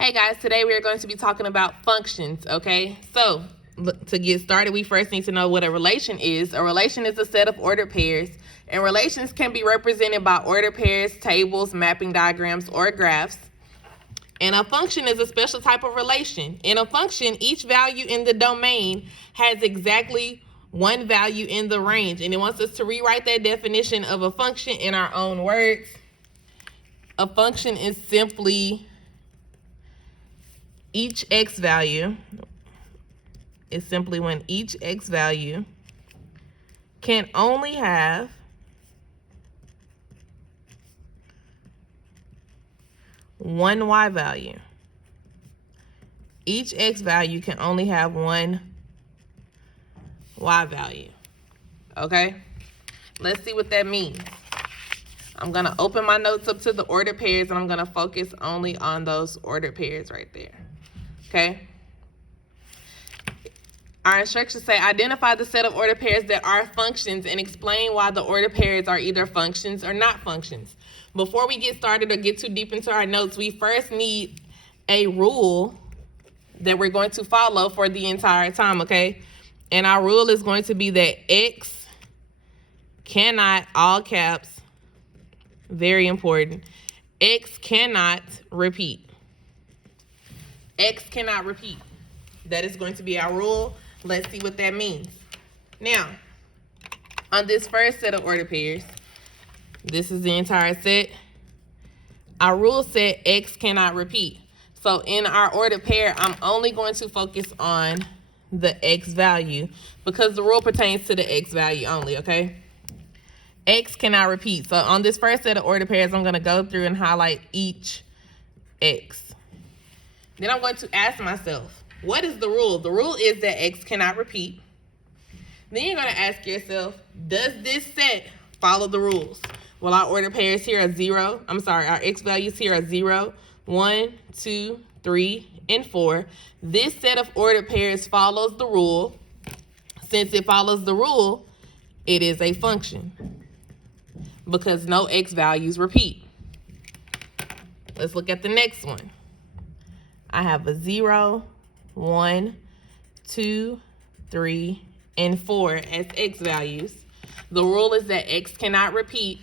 Hey guys, today we are going to be talking about functions, okay? So, to get started, we first need to know what a relation is. A relation is a set of ordered pairs, and relations can be represented by ordered pairs, tables, mapping diagrams, or graphs. And a function is a special type of relation. In a function, each value in the domain has exactly one value in the range, and it wants us to rewrite that definition of a function in our own words. A function is simply each x value is simply when each x value can only have one y value. Each x value can only have one y value. Okay? Let's see what that means. I'm going to open my notes up to the ordered pairs, and I'm going to focus only on those ordered pairs right there. Okay? Our instructions say identify the set of ordered pairs that are functions and explain why the ordered pairs are either functions or not functions. Before we get started or get too deep into our notes, we first need a rule that we're going to follow for the entire time, okay? And our rule is going to be that x cannot, all caps, very important, x cannot repeat. X cannot repeat. That is going to be our rule. Let's see what that means. Now, on this first set of ordered pairs, this is the entire set. Our rule said x cannot repeat. So in our ordered pair, I'm only going to focus on the x value because the rule pertains to the x value only, okay? X cannot repeat. So on this first set of ordered pairs, I'm going to go through and highlight each x. Then I'm going to ask myself, what is the rule? The rule is that x cannot repeat. Then you're going to ask yourself, does this set follow the rules? Well, our ordered pairs here are our x values here are 0, 1, 2, 3, and 4. This set of ordered pairs follows the rule. Since it follows the rule, it is a function because no x values repeat. Let's look at the next one. I have a 0, 1, 2, 3, and 4 as x values. The rule is that x cannot repeat.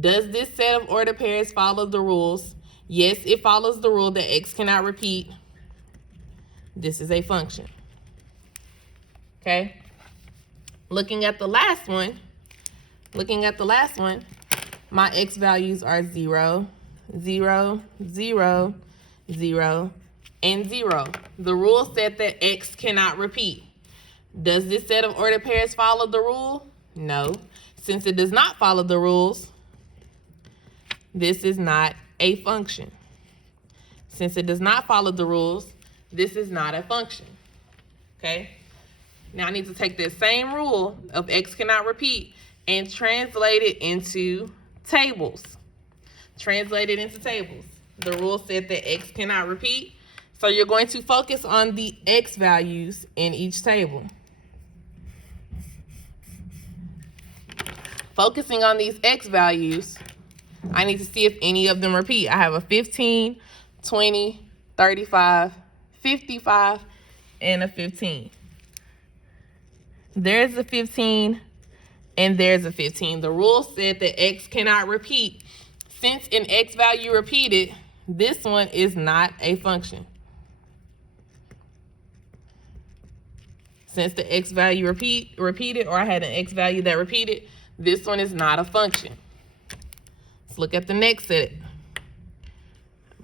Does this set of ordered pairs follow the rules? Yes, it follows the rule that x cannot repeat. This is a function. Okay? Looking at the last one, my x values are 0, 0, 0, 0, and 0. The rule said that x cannot repeat. Does this set of ordered pairs follow the rule? No. Since it does not follow the rules, this is not a function. Since it does not follow the rules, this is not a function. Okay? Now I need to take this same rule of x cannot repeat and translate it into tables. Translate it into tables. The rule said that x cannot repeat. So you're going to focus on the x values in each table. Focusing on these x values, I need to see if any of them repeat. I have a 15, 20, 35, 55, and a 15. There's a 15, and there's a 15. The rule said that x cannot repeat. Since an x value repeated, this one is not a function. Since the x value repeated, or I had an x value that repeated, this one is not a function. Let's look at the next set.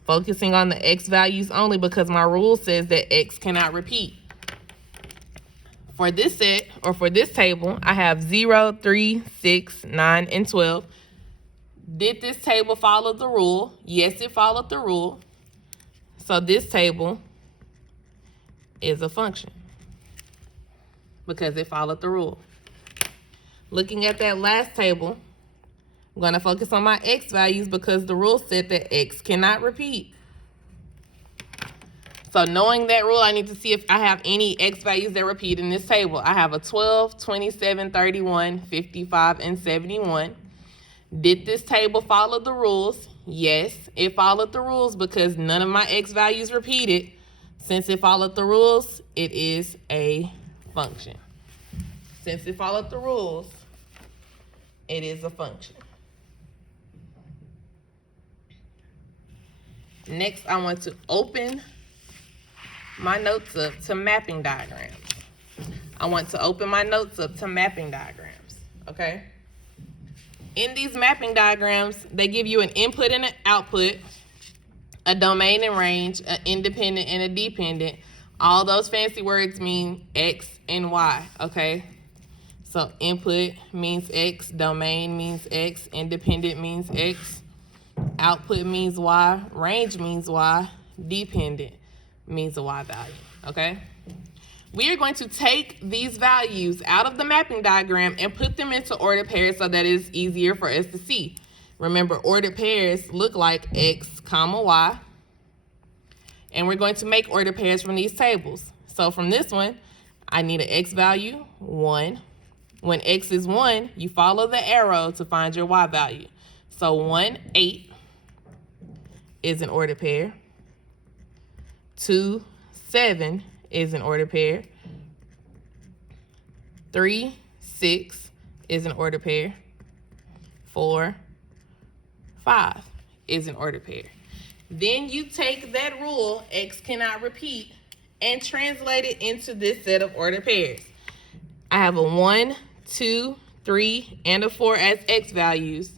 Focusing on the x values only because my rule says that x cannot repeat. For this set, or for this table, I have 0, 3, 6, 9, and 12. Did this table follow the rule? Yes, it followed the rule. So this table is a function because it followed the rule. Looking at that last table, I'm going to focus on my x values because the rule said that x cannot repeat. So knowing that rule, I need to see if I have any x values that repeat in this table. I have a 12, 27, 31, 55, and 71. Did this table follow the rules? Yes, it followed the rules because none of my x values repeated. Since it followed the rules, it is a function. Since it followed the rules, it is a function. Next, I want to open my notes up to mapping diagrams. Okay? In these mapping diagrams, they give you an input and an output, a domain and range, an independent and a dependent. All those fancy words mean X and Y, okay? So input means X, domain means X, independent means X, output means Y, range means Y, dependent means a Y value, okay? We are going to take these values out of the mapping diagram and put them into ordered pairs so that it's easier for us to see. Remember, ordered pairs look like X, comma, Y. And we're going to make ordered pairs from these tables. So from this one, I need an X value, 1. When X is 1, you follow the arrow to find your Y value. So 1, 8 is an ordered pair. 2, 7 is an ordered pair. 3, 6 is an ordered pair. 4, 5 is an ordered pair. Then you take that rule, X cannot repeat, and translate it into this set of ordered pairs. I have a 1, 2, 3, and a 4 as X values.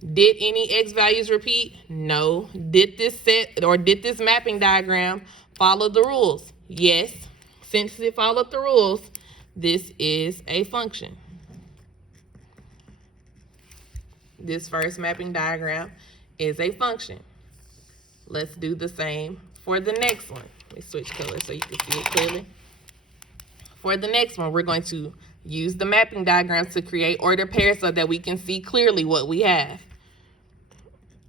Did any X values repeat? No. Did this mapping diagram follow the rules? Yes. Since it followed the rules, this is a function. This first mapping diagram is a function. Let's do the same for the next one. Let me switch colors so you can see it clearly. For the next one, we're going to use the mapping diagrams to create ordered pairs so that we can see clearly what we have.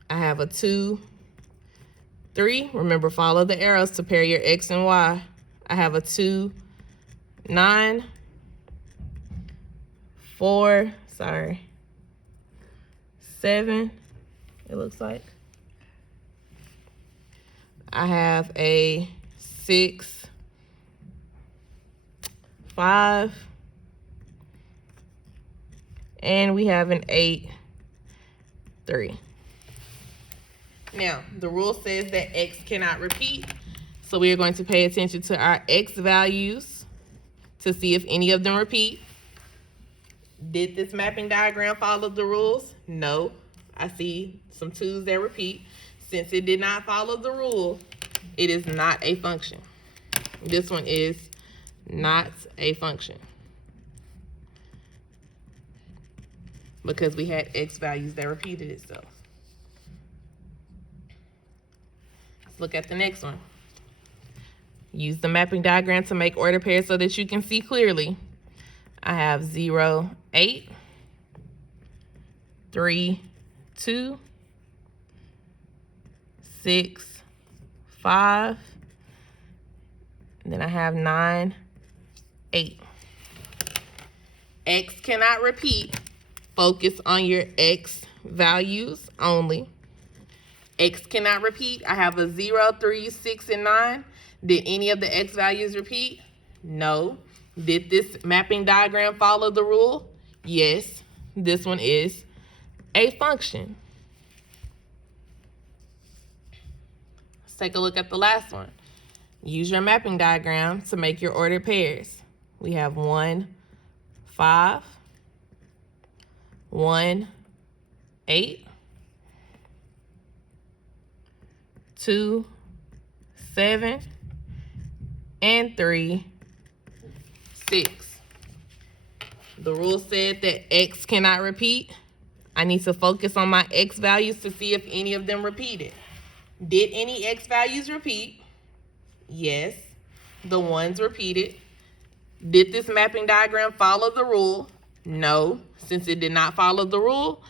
I have a 2, 3. Remember, follow the arrows to pair your X and Y. I have a 2, 9, 4, 7, it looks like. I have a 6, 5, and we have an 8, 3. Now, the rule says that X cannot repeat, so we are going to pay attention to our X values to see if any of them repeat. Did this mapping diagram follow the rules? No. I see some 2s that repeat. Since it did not follow the rule, it is not a function. This one is not a function because we had X values that repeated itself. Let's look at the next one. Use the mapping diagram to make ordered pairs so that you can see clearly. I have 0, 8, 3, 2, 6, 5, and then I have 9, 8. X cannot repeat. Focus on your X values only. X cannot repeat. I have a 0, 3, 6, and 9. Did any of the X values repeat? No. Did this mapping diagram follow the rule? Yes. This one is a function. Let's take a look at the last one. Use your mapping diagram to make your ordered pairs. We have 1, 5, 1, 8, 2, 7, and 3, 6. The rule said that X cannot repeat. I need to focus on my X values to see if any of them repeated. Did any X values repeat? Yes, the ones repeated. Did this mapping diagram follow the rule? No, since it did not follow the rule,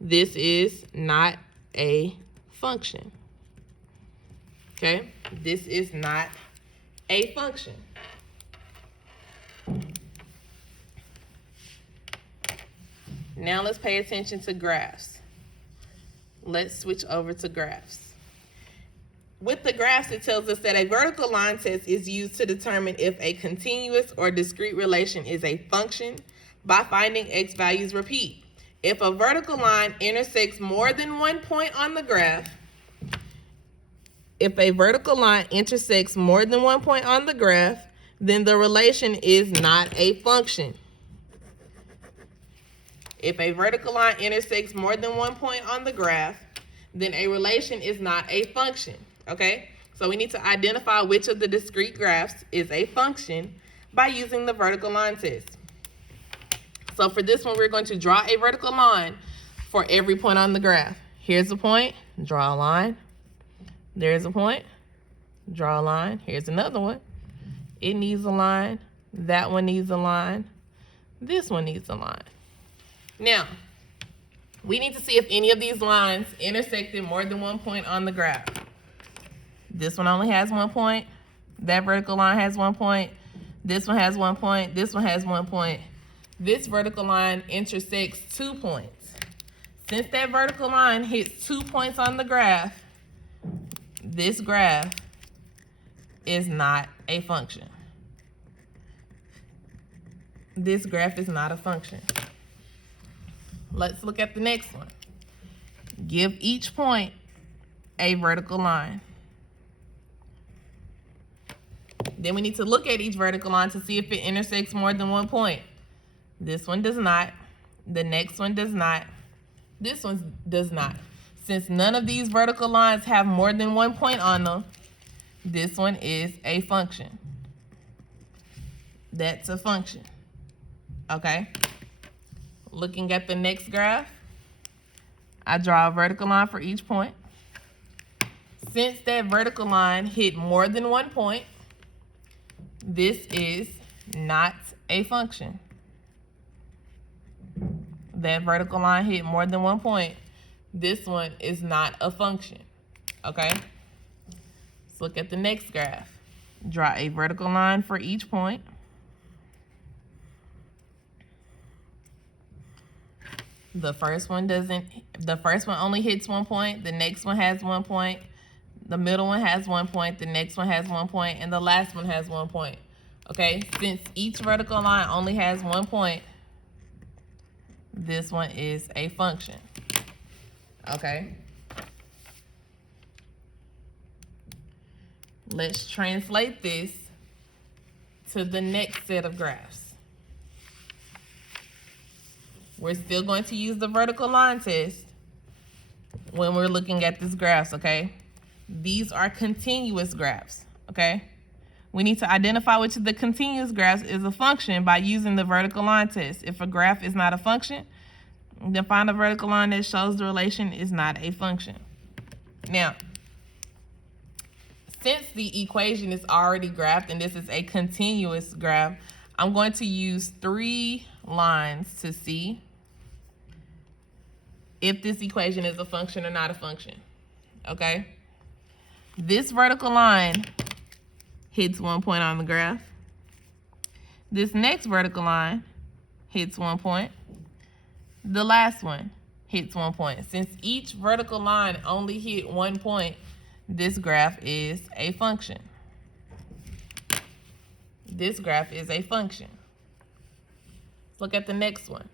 this is not a function. Okay, this is not a function. Now let's pay attention to graphs. Let's switch over to graphs. With the graphs, it tells us that a vertical line test is used to determine if a continuous or discrete relation is a function by finding x values repeat. If a vertical line intersects more than one point on the graph, then the relation is not a function. If a vertical line intersects more than one point on the graph, then a relation is not a function. Okay? So we need to identify which of the discrete graphs is a function by using the vertical line test. So for this one, we're going to draw a vertical line for every point on the graph. Here's a point, draw a line. There's a point, draw a line. Here's another one. It needs a line. That one needs a line. This one needs a line. Now, we need to see if any of these lines intersected more than one point on the graph. This one only has 1 point. That vertical line has 1 point. This one has 1 point. This one has 1 point. This vertical line intersects 2 points. Since that vertical line hits 2 points on the graph, this graph is not a function. This graph is not a function. Let's look at the next one. Give each point a vertical line. Then we need to look at each vertical line to see if it intersects more than 1 point. This one does not. The next one does not. This one does not. Since none of these vertical lines have more than 1 point on them, this one is a function. That's a function. Okay? Looking at the next graph, I draw a vertical line for each point. Since that vertical line hit more than 1 point, this is not a function. That vertical line hit more than 1 point. This one is not a function. Okay? Let's look at the next graph. Draw a vertical line for each point. The first one only hits 1 point. The next one has 1 point. The middle one has 1 point. The next one has 1 point. And the last one has 1 point. Okay? Since each vertical line only has 1 point, this one is a function. Okay? Let's translate this to the next set of graphs. We're still going to use the vertical line test when we're looking at these graphs, okay? These are continuous graphs, okay? We need to identify which of the continuous graphs is a function by using the vertical line test. If a graph is not a function, then find a vertical line that shows the relation is not a function. Now, since the equation is already graphed and this is a continuous graph, I'm going to use 3 lines to see if this equation is a function or not a function, okay? This vertical line hits 1 point on the graph. This next vertical line hits 1 point. The last one hits 1 point. Since each vertical line only hit 1 point, this graph is a function. This graph is a function. Let's look at the next one.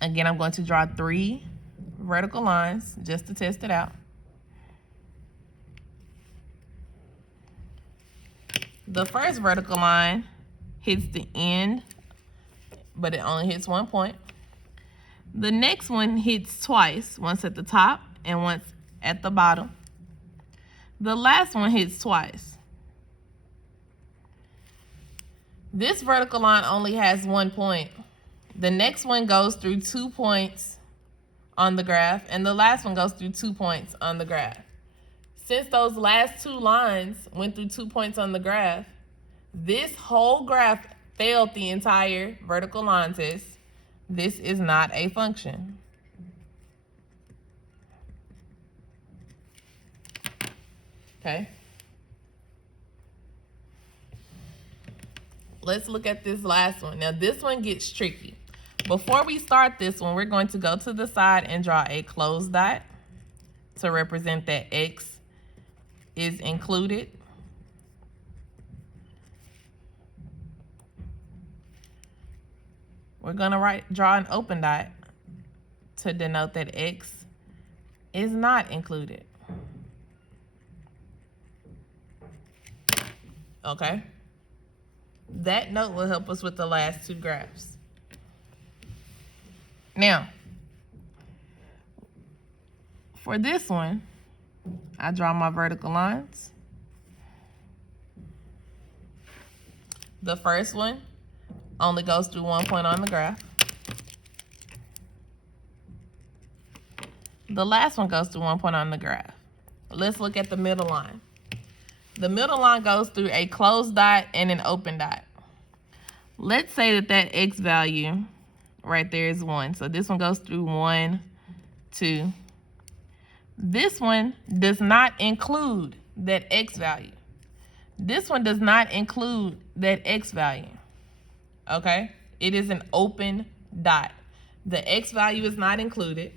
Again, I'm going to draw 3 vertical lines just to test it out. The first vertical line hits the end, but it only hits 1 point. The next one hits twice, once at the top and once at the bottom. The last one hits twice. This vertical line only has 1 point. The next one goes through 2 points on the graph, and the last one goes through 2 points on the graph. Since those last 2 lines went through 2 points on the graph, this whole graph failed the entire vertical line test. This is not a function. Okay? Let's look at this last one. Now, this one gets tricky. Before we start this one, we're going to go to the side and draw a closed dot to represent that X is included. We're gonna draw an open dot to denote that X is not included. Okay? That note will help us with the last two graphs. Now, for this one, I draw my vertical lines. The first one only goes through 1 point on the graph. The last one goes through 1 point on the graph. Let's look at the middle line. The middle line goes through a closed dot and an open dot. Let's say that X value right there is 1. So this one goes through 1, 2. This one does not include that X value. This one does not include that X value. Okay? It is an open dot. The X value is not included.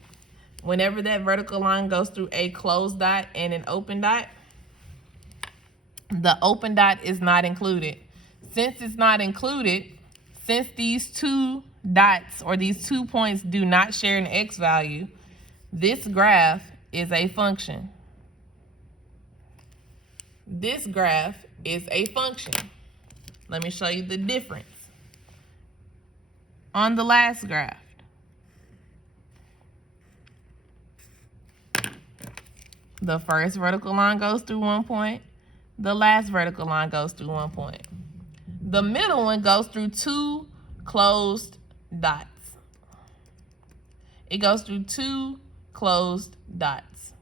Whenever that vertical line goes through a closed dot and an open dot, the open dot is not included. Since it's not included, since these two dots or these 2 points do not share an X value, this graph is a function. This graph is a function. Let me show you the difference. On the last graph, the first vertical line goes through 1 point. The last vertical line goes through 1 point. The middle one goes through 2 closed dots. It goes through 2 closed dots.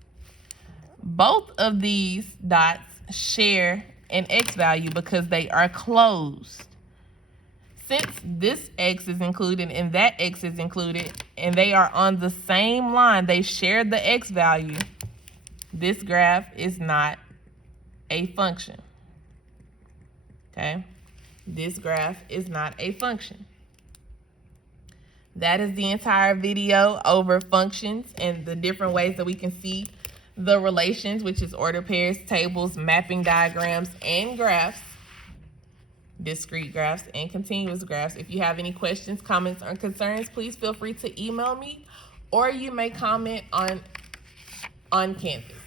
Both of these dots share an X value because they are closed. Since this X is included and that X is included, and they are on the same line, they share the X value, this graph is not a function. Okay? This graph is not a function. That is the entire video over functions and the different ways that we can see the relations, which is order pairs, tables, mapping diagrams, and graphs, discrete graphs, and continuous graphs. If you have any questions, comments, or concerns, please feel free to email me, or you may comment on Canvas.